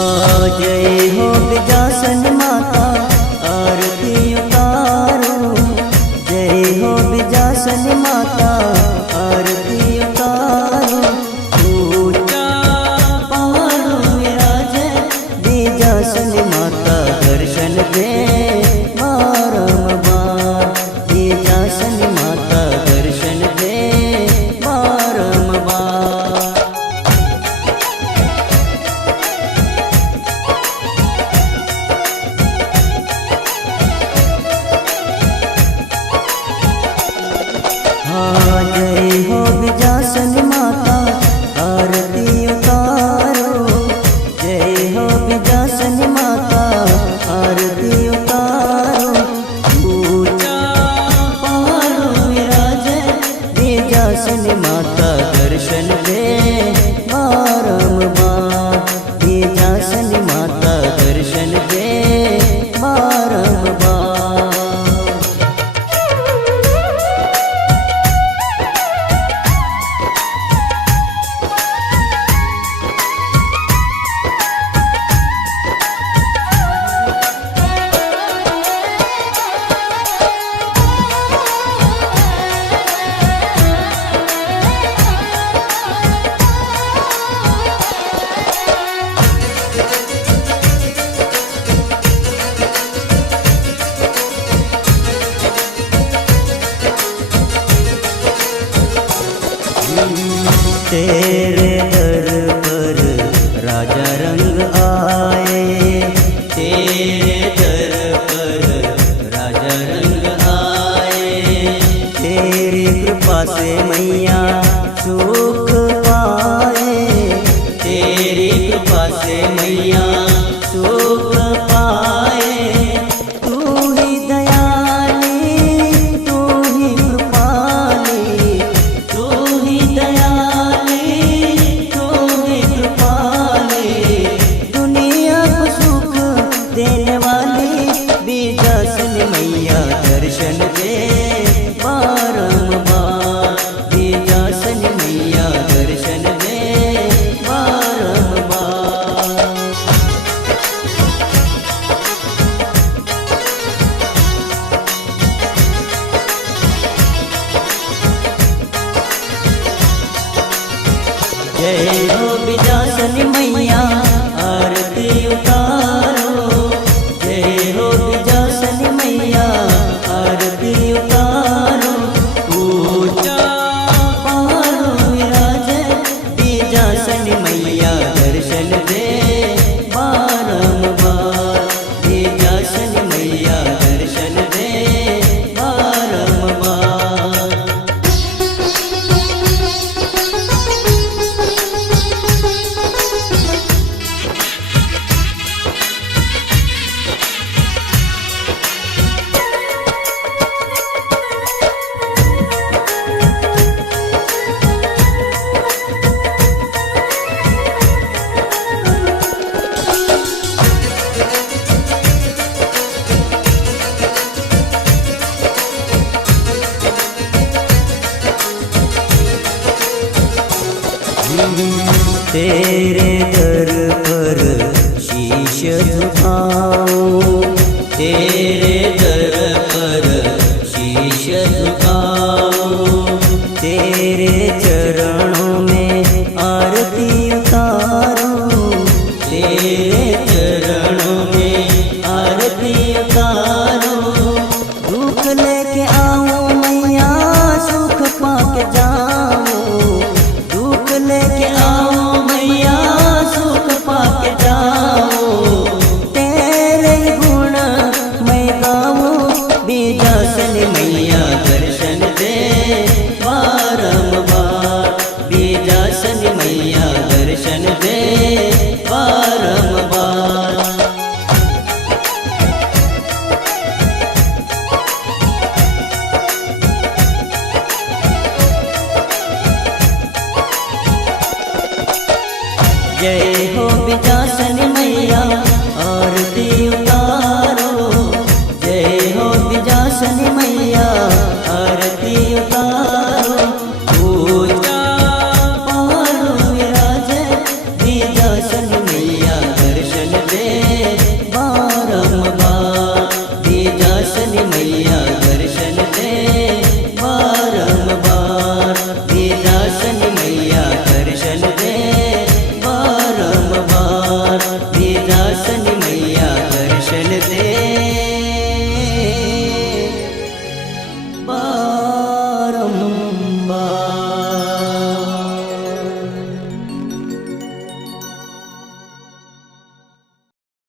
जय हो विजासन माता आरती उतारो। जय हो विजासन माता आरती उतारो। ऊंचा पहाड़ों में राजे विजासन माता दर्शन दे बारंबार। विजासन माता दर्शन दे बारंबार। जय हो विजासन माता आरती उतारो। जय हो विजासन माता आरती उतारो। ऊंचा पहाड़ों में राजे विजासन माता दर्शन दे बारंबार। विजासन माता दर्शन दे बारंबार। तेरे दर पर राजा रंग आए। तेरे दर पर राजा रंग आए। तेरी कृपा से मैया सुख पाए। तेरी कृपा से मैया सुख पाए। तू ही दयाली, तू ही कृपाली, तू ही दयाली, तू ही कृपाली। दुनिया को सुख देने वाली विजासन मैया दर्शन दे बारंबार। विजासन मैया दर्शन दे बारंबार। जय हो विजासन मैया आरती उतारो। जय हो विजासन मैया आरती उतारो। ऊंचा पहाड़ों में राजे विजासन मैया दर्शन दे बारंबार। विजासन मैया दर्शन दे बारंबार। तेरे दर पर शीश झुकाऊं। तेरे दर पर शीश झुकाऊं। तेरे चरणों में आरती उतारूं। तेरे चरणों में आरती उतारूं। दुख लेके आऊं मैया सुख पाके जाऊं। दुख लेके आऊं मैया सुख पाके जाऊं। तेरे गुण मैं गाऊं। विजासन मैया दर्शन दे बारंबार। विजासन मैया दर्शन दे बारंबार। जय हो विजासन